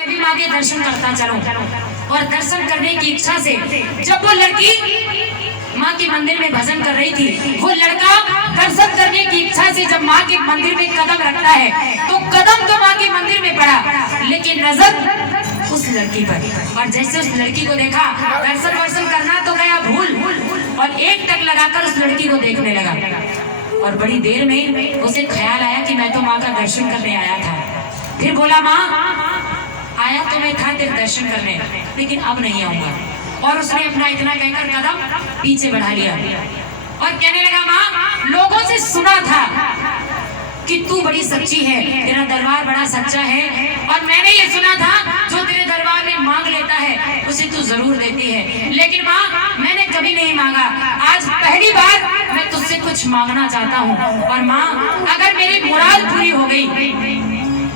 मैं भी माँ के दर्शन करता चलूं। और दर्शन करने की इच्छा से जब वो लड़की माँ के मंदिर में भजन कर रही थी, वो लड़का दर्शन करने की इच्छा से जब माँ के मंदिर में कदम रखता है तो कदम तो माँ के मंदिर में पड़ा, लेकिन नजर उस लड़की पर। और जैसे उस लड़की को देखा, दर्शन वर्शन करना तो गया भूल, और एक टक लगाकर उस लड़की को देखने लगा। और बड़ी देर में उसे ख्याल आया कि मैं तो माँ का दर्शन करने आया था। फिर बोला, माँ आया तो मैं था तेरे दर्शन करने, लेकिन अब नहीं आऊंगा। और उसने अपना इतना कहकर कदम पीछे बढ़ा लिया और कहने लगा, माँ लोगों से सुना था कि तू बड़ी सच्ची है, तेरा दरबार बड़ा सच्चा है, और मैंने ये सुना था जो तेरे दरबार में मांग लेता है उसे तू जरूर देती है, लेकिन माँ मैंने कभी नहीं मांगा, आज पहली बार मैं तुझसे कुछ मांगना चाहता हूँ। और माँ अगर मेरी मुराद पूरी हो गई,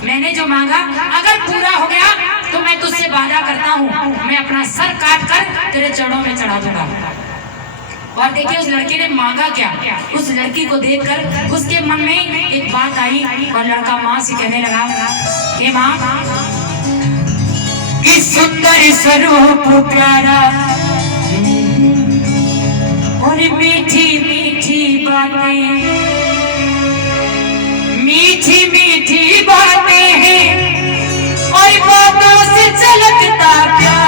मैंने जो मांगा अगर पूरा हो गया तो मैं तुझसे वादा करता हूँ, मैं अपना सर काट कर तेरे चरणों में चढ़ा दूंगा। और देखिए उस लड़के ने मांगा क्या। उस लड़की को देखकर उसके मन में एक बात आई और लड़का माँ से कहने लगा कि माँ कि सुंदर स्वरूप प्यारा और मीठी मीठी बातें, मीठी मीठी बातें हैं और बातों से झलकता प्यार।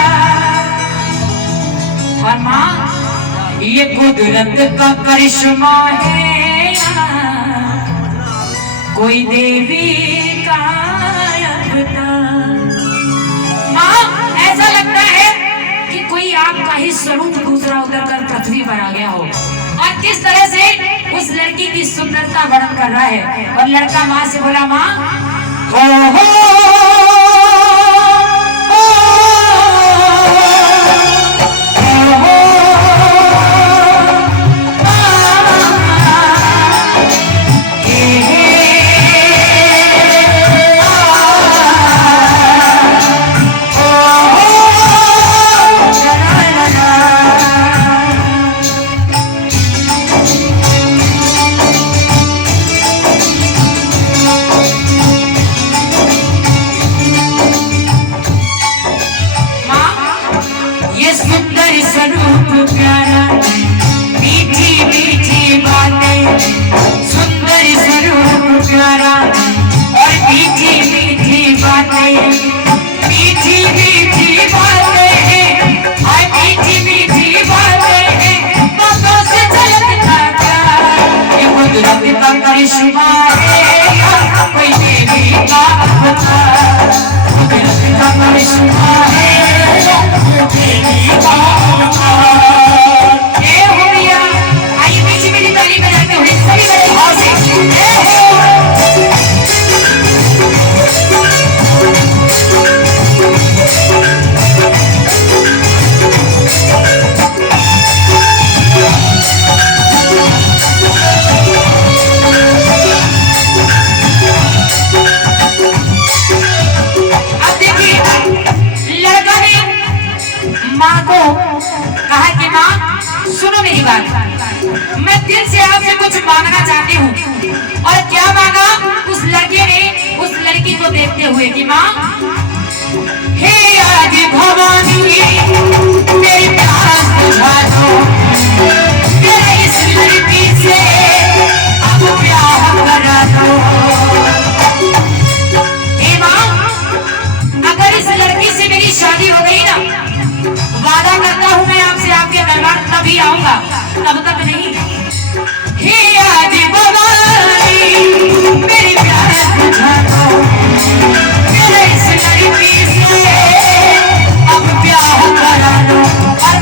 और माँ ये कुदरत का करिश्मा है, कोई देवी का अवतार। माँ ऐसा लगता है कि कोई आपका ही स्वरूप दूसरा उतर कर पृथ्वी पर आ गया हो। और किस तरह से उस लड़की की सुंदरता वर्णन कर रहा है। और लड़का माँ से बोला, माँ करिश्मा है, कोई देवी का अवतार। कुदरत का करिश्मा है, देवी का अवतार। ये हो गया। आइए मीठी मीठी ताली बजाते हुए सभी बड़े भाव से मैं दिल से आपसे कुछ मांगना चाहती हूँ। और क्या मांगा उस लड़के ने उस लड़की को देखते हुए कि माँ हे आदि भवानी मेरी प्यास बुझा दो, मेरे इस लड़की से अब ब्याह करा दो। हे माँ अगर इस लड़की से मेरी शादी हो गई ना, वादा करता हूँ मैं आपसे आपके दरबार तभी आऊंगा, तब तक नहीं। हे आदि भवानी मेरी प्यास बुझा दो, मेरे इस लड़की से अब ब्याह करा दो। और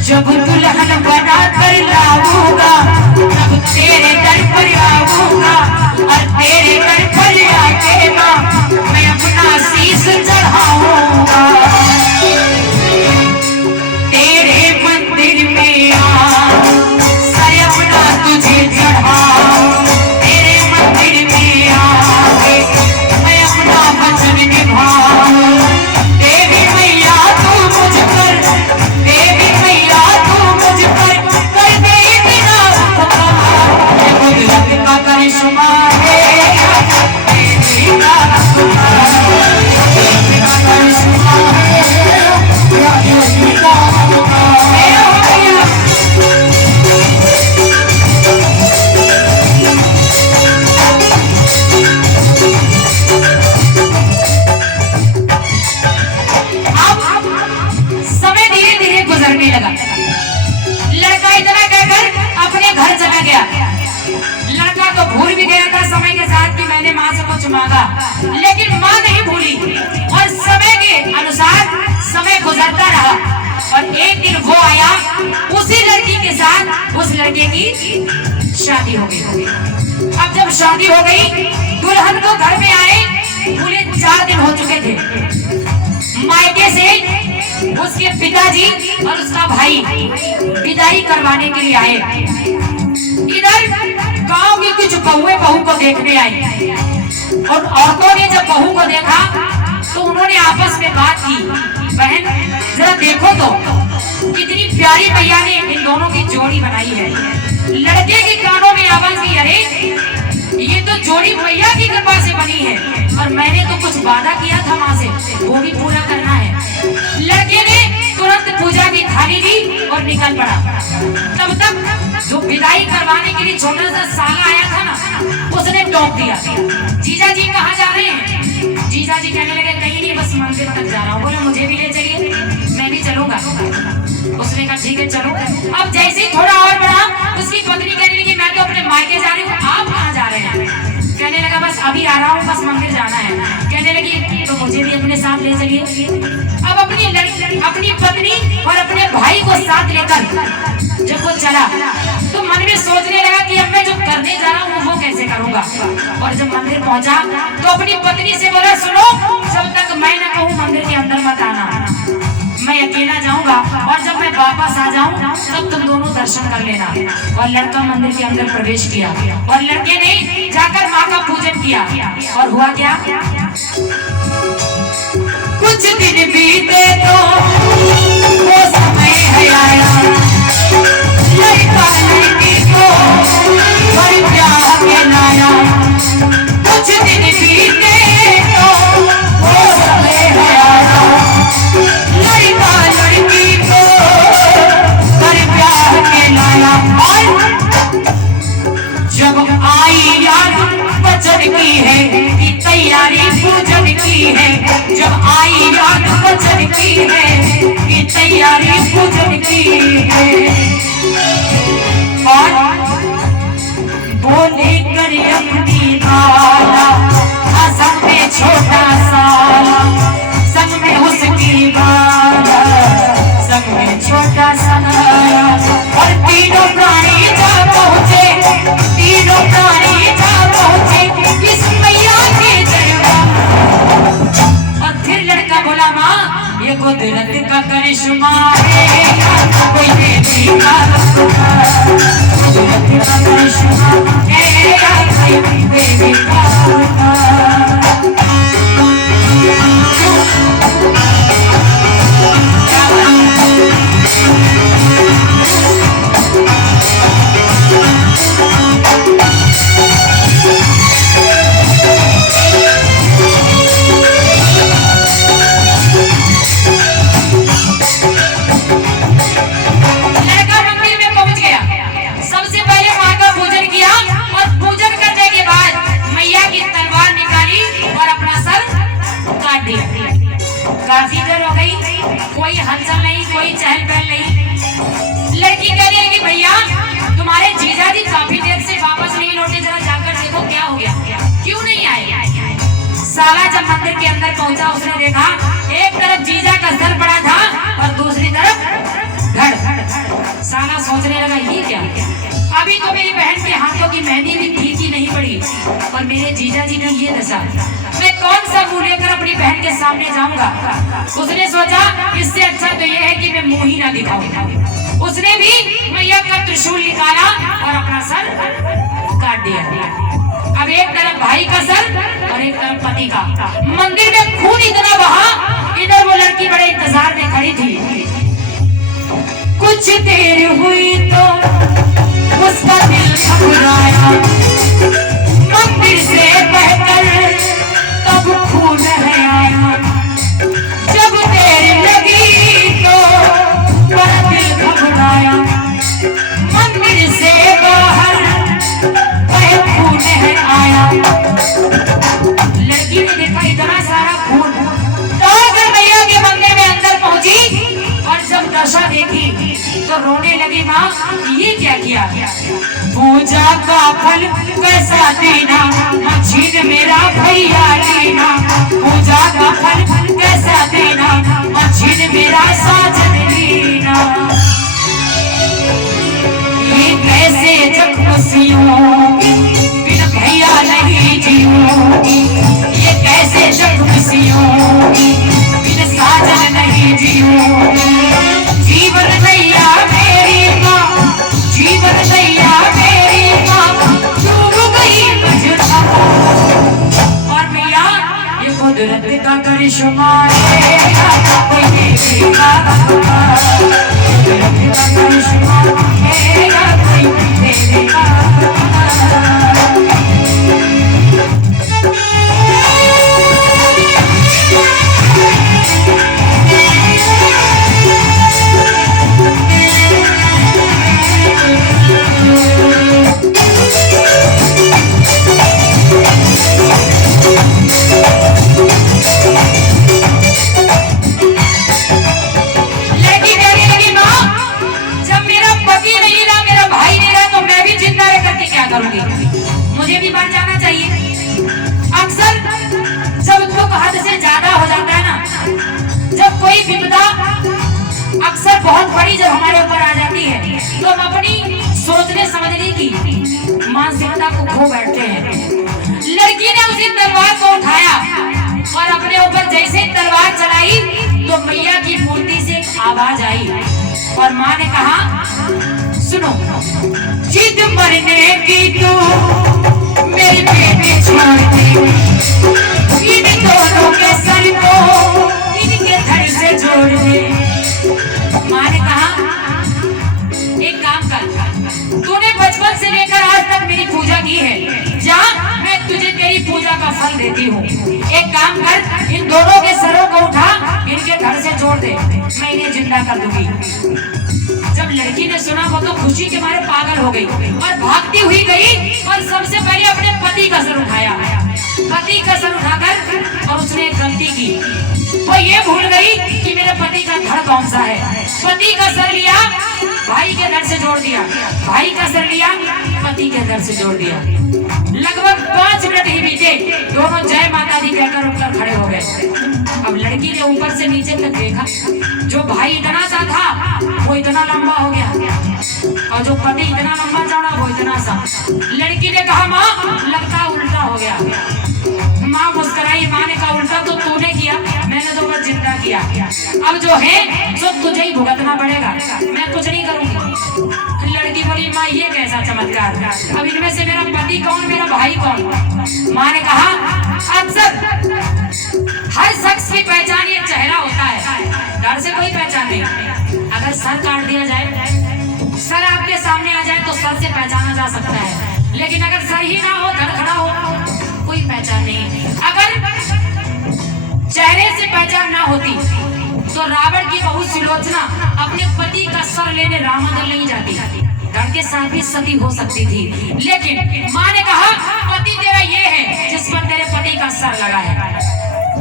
जब दुल्हन बना कर लाऊंगा तब तेरे दर पर आऊंगा, और तेरे दर पर आके माँ मैं अपना शीश चढ़ाऊंगा। तुझे चढ़ाऊं तेरे मंदिर में आके समय गुजरता रहा और एक दिन वो आया, उसी लड़की के साथ उस लड़के की शादी हो गई। अब जब शादी हो गई, दुल्हन को घर में आए, पूरे 4 दिन हो चुके थे। मायके से उसके पिताजी और उसका भाई विदाई करवाने के लिए आए। इधर गांव की कुछ बहुएं बहू को देखने आई और औरतों ने जब बहू को देखा तो उन्होंने आपस में बात की, बहन जरा देखो तो कितनी प्यारी भैया ने इन दोनों की जोड़ी बनाई है। लड़के के कानों में आवाज दी, अरे ये तो जोड़ी भैया की कृपा से बनी है और मैंने तो कुछ वादा किया था माँ से, वो भी पूरा करना है। लड़के ने तुरंत पूजा की थाली ली और निकल पड़ा। तब तक जो विदाई करवाने के लिए छोटा सा साला आया था ना, उसने टोक दिया, जीजा जी कहाँ जा रहे हैं? जीजा जी कहने लगे, कहीं नहीं, बस मंदिर तक जा रहा हूँ। बोला मुझे भी ले चलिए, मैं भी चलूंगा। उसने कहा ठीक है चलो। अब जैसे ही थोड़ा और बढ़ा, उसकी पत्नी कहने लगी, मैं तो अपने मायके जा रही हूँ, आप कहाँ जा रहे हैं? कहने लगा बस अभी आ रहा हूँ, बस मंदिर जाना है। कहने लगी तो मुझे भी अपने साथ ले चलिए। अब अपनी पत्नी और अपने भाई को साथ लेकर जब वो चला तो मन में सोचने लगा कि अब मैं जो करने जा रहा हूँ वो कैसे करूंगा। और जब मंदिर पहुंचा तो अपनी पत्नी से बोला, सुनो, जब तक मैं न कहूँ मंदिर के अंदर मत आना, मैं अकेला जाऊंगा और जब मैं वापस आ जाऊं तब तुम दोनों दर्शन कर लेना। और लड़का मंदिर के अंदर प्रवेश किया और लड़के ने जाकर माँ का पूजन किया। और हुआ क्या, कुछ दिन बीते तो वो समय है आया, लड़का लड़की को बड़ी प्यार के लाया। कुछ दिन बीते तो वो समय है आया, लड़का लड़की को बड़ी प्यार के लाया। जब आई याद बचन की है कि तैयारी पूजन की है, जब आई याद बचन की है कि तैयारी पूजन की है। और बोले कर अपनी बाला, संग में छोटा साला, संग में उसकी बाला, संग में छोटा साला। और तीनों प्राणी जा पहुंचे, तीनों प्राणी जा पहुंचे इस मैया के दरबार। और फिर लड़का बोला, माँ ये कुदरत का करिश्मा है, कोई देवी का कुदरत का करिश्मा है, कोई देवी का। काफी देर हो गई, कोई हलचल नहीं, कोई चहल पहल नहीं। लड़की कह रही है कि भैया तुम्हारे जीजा जी काफी देर से वापस नहीं लौटे, जरा जाकर देखो क्या हो गया, क्यों नहीं आए। साला जब मंदिर के अंदर पहुंचा, उसने देखा एक तरफ जीजा का सर पड़ा था और दूसरी तरफ धड़। साला सोचने लगा ये क्या, अभी तो मेरी बहन के हाथों की मेहंदी भी ठीक ही नहीं पड़ी और मेरे जीजा जी की ये दशा, मैं कौन सा मुंह लेकर अपनी बहन के सामने जाऊंगा। उसने सोचा इससे अच्छा तो ये है कि मैं मुंह ही ना दिखाऊं। उसने भी मैया का त्रिशूल निकाला और अपना सर काट दिया। अब एक तरफ भाई का सर और एक तरफ पति का। मंदिर में खून इतना बहा, इधर वो लड़की बड़े इंतजार में खड़ी थी। कुछ देर हुई तो उसका दिल घबराया, मंदिर से बहकर तब खून है आया। जब देर लगी तो बड़ा दिल घबराया, मंदिर से बाहर वह खून है आया। लड़की ने देखा इतना सारा खून, दौड़कर मैया के मंदिर में अंदर पहुंची और जब दशा देखी तो रोने लगी, माँ ये क्या किया। पूजा का फल कैसा देना, मछीन मेरा भैया लेना। पूजा का फल कैसा देना, मछीन मेरा साजन लीना, ये कैसे जख्म सियूं बिन भैया नहीं जीऊं, ये कैसे जख्म सियूं बिन साजन नहीं जीऊं। जीवन नैया मेरी माँ, जीवन नैया मेरी माँ डूब गई मुझको। और मैया ये कुदरत का करिश्मा है, कोई देखेगा कुदरत का करिश्मा है, कोई देखेगा। मुझे भी मर जाना चाहिए। अक्सर जब दुख हद से ज्यादा हो जाता है ना, जब कोई विपदा अक्सर बहुत बड़ी जब हमारे ऊपर आ जाती है, तो हम अपनी सोचने समझने की मानसिकता को खो बैठते हैं। लड़की ने उसी तलवार को उठाया और अपने ऊपर जैसे तलवार चलाई तो मैया की मूर्ति से एक आवाज आई और माँ ने कहा, सुनो, जिद मरने की तू मेरे बेटे छोड़ दे, इन दोनों के सर को इनके धड़ से जोड़ दे। माँ ने कहा, एक काम कर, तूने बचपन से लेकर आज तक मेरी पूजा की है, जा मैं तुझे तेरी पूजा का फल देती हूँ। एक काम कर, इन दोनों के सरों को उठा, इनके धड़ से जोड़ दे, मैं इन्हें जिंदा कर दूंगी। जब लड़की ने सुना वो तो खुशी के मारे पागल हो गई और भागती हुई गई और सबसे पहले अपने पति का सर उठाया। पति का सर उठाकर और उसने एक गलती की, वो ये भूल गई कि मेरे पति का धड़ कौन सा है। पति का सर लिया, भाई के धड़ से जोड़ दिया, भाई का सर लिया, पति के धड़ से जोड़ दिया। लगभग 5 मिनट ही बीते, दोनों जय माता दी कहकर उठकर खड़े हो गए। अब लड़की ने ऊपर से नीचे तक देखा, जो भाई इतना सा था वो इतना लंबा हो गया और जो पति इतना लंबा चौड़ा वो इतना सा। लड़की ने कहा, माँ लगता उल्टा हो गया। माँ मुस्कुराई, माँ ने कहा, उल्टा तो तूने किया, मैंने तो बस जिंदा किया, अब जो है सो तुझे ही भुगतना पड़ेगा, मैं कुछ नहीं करूंगी। लड़की बोली, माँ ये कैसा चमत्कार, अब इनमें से मेरा पति कौन, मेरा भाई कौन। माँ ने कहा, अक्सर हर शख्स की पहचान ये चेहरा होता है, डर से कोई पहचान नहीं। अगर सर काट दिया जाए, सर आपके सामने आ जाए तो सर से पहचाना जा सकता है, लेकिन अगर सर ही ना हो, धड़ खड़ा हो, कोई पहचान नहीं। अगर चेहरे से पहचान ना होती तो रावण की बहू सुलोचना अपने पति का सर लेने रामादल नहीं जाती, धड़ के साथ भी सती हो सकती थी। लेकिन माँ ने कहा, पति तेरा ये है जिस पर तेरे पति का सर लगा है।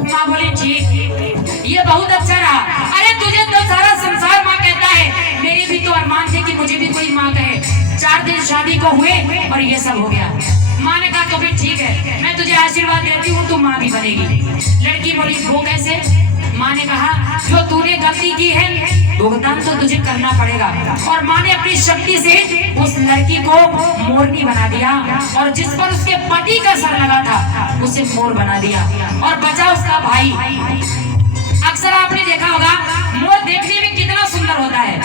माँ बोली, ठीक, ये बहुत अच्छा रहा। अरे तुझे तो सारा संसार माँ कहता है, मेरे भी तो अरमान थे कि मुझे भी कोई माँ कहे। 4 दिन शादी को हुए और ये सब हो गया। माँ ने कहा, तो फिर ठीक है, मैं तुझे आशीर्वाद देती हूँ, तू माँ भी बनेगी। लड़की बोली, वो कैसे। माँ ने कहा, जो तूने गलती की है भुगतान तो तुझे करना पड़ेगा। और माँ ने अपनी शक्ति से उस लड़की को मोरनी बना दिया और जिस पर उसके पति का सर लगा था उसे मोर बना दिया और बचा उसका भाई। अक्सर आपने देखा होगा, मोर देखने में कितना सुंदर होता है।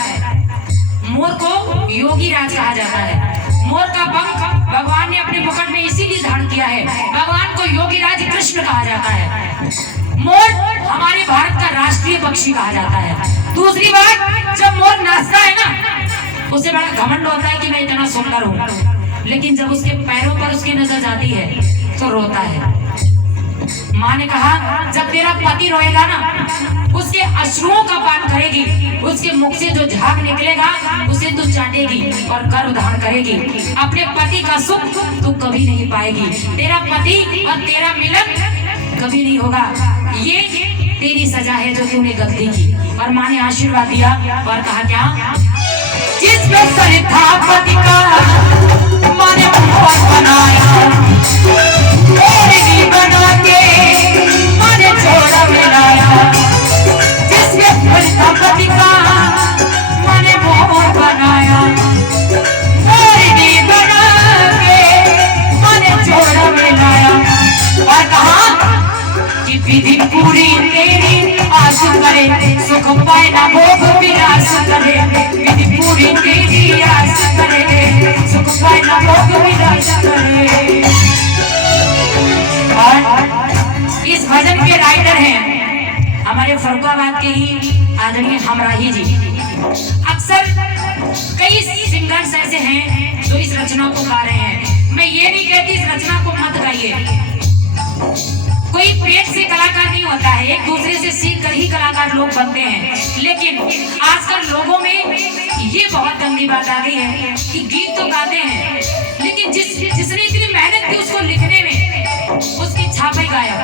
मोर को योगी राज कहा जाता है। मोर का पंख भगवान ने अपने मुकुट में इसीलिए धारण किया है, भगवान को योगी राज कृष्ण कहा जाता है। मोर हमारे भारत का राष्ट्रीय पक्षी कहा जाता है। दूसरी बात, जब मोर नाचता है ना, उसे बड़ा घमंड होता है कि मैं इतना सुंदर हूँ, लेकिन जब उसके पैरों पर उसकी नजर जाती है तो रोता है। माँ ने कहा, जब तेरा पति रोएगा ना, उसके अश्रुओं का पान करेगी, उसके मुख से जो झाग निकलेगा उसे तू चाटेगी और गर्भ धारण करेगी। अपने पति का सुख तू कभी नहीं पाएगी, तेरा पति और तेरा मिलन कभी नहीं होगा। ये तेरी सजा है जो तूने गलती की। और माँ ने आशीर्वाद दिया और कहा, क्या जिसमें सर था पति का माँ ने मोर बनाया, मोरनी बना के माँ ने जोड़ा मिलाया, जिसमें फल था पूरी तेरी आस करे, सुख पाए ना भोग विलास करे। विधि पूरी तेरी आस करे, सुख पाए ना भोग विलास करे। और इस भजन के राइटर हैं हमारे फर्रुखाबाद के ही आदरणीय हमराही जी। अक्सर कई सिंगर्स ऐसे हैं जो इस रचना को गा रहे हैं। मैं ये नहीं कहती इस रचना को मत गाइए, कोई पेट से कलाकार नहीं होता है, एक दूसरे से सीख कर ही कलाकार लोग बनते हैं। लेकिन आजकल लोगों में ये बहुत गंदी बात आ गई है कि गीत तो गाते हैं लेकिन जिसने इतनी मेहनत की उसको लिखने में उसकी छाप ही गायब।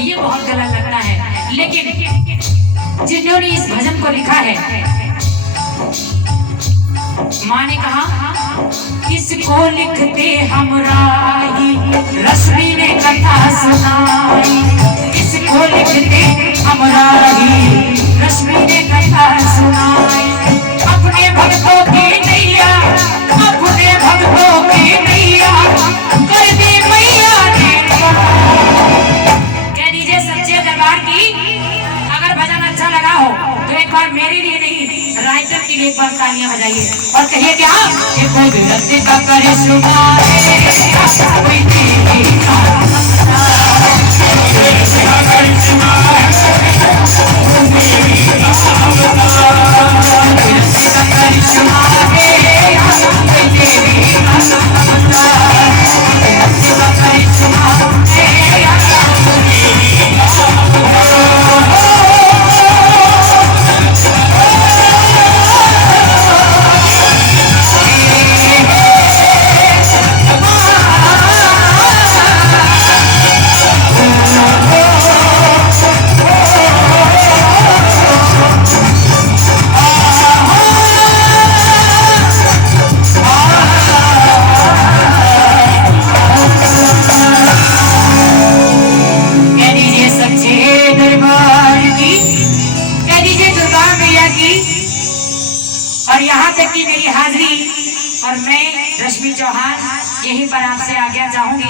ये बहुत गलत लगता है। लेकिन जिन्होंने इस भजन को लिखा है, माँ ने कहा इसको लिखते हमराही, रश्मि ने कथा सुनाई। इसको लिखते हमराही, रश्मि ने कथा सुनाई। अपने भक्तों की नैया, अपने भक्तों की नैया कर दी मैया ने। कह दीजिए सच्चे दरबार की अगर भजन अच्छा लगा हो तो एक बार मेरे लिए नहीं राइटर के लिए एक बार तालियां बजाइए और कहिए क्या ये कुदरत का करिश्मा है, कोई तेरी और यहाँ तक की मेरी हाजिरी और मैं रश्मि चौहान यहीं पर आपसे आज्ञा चाहूंगी।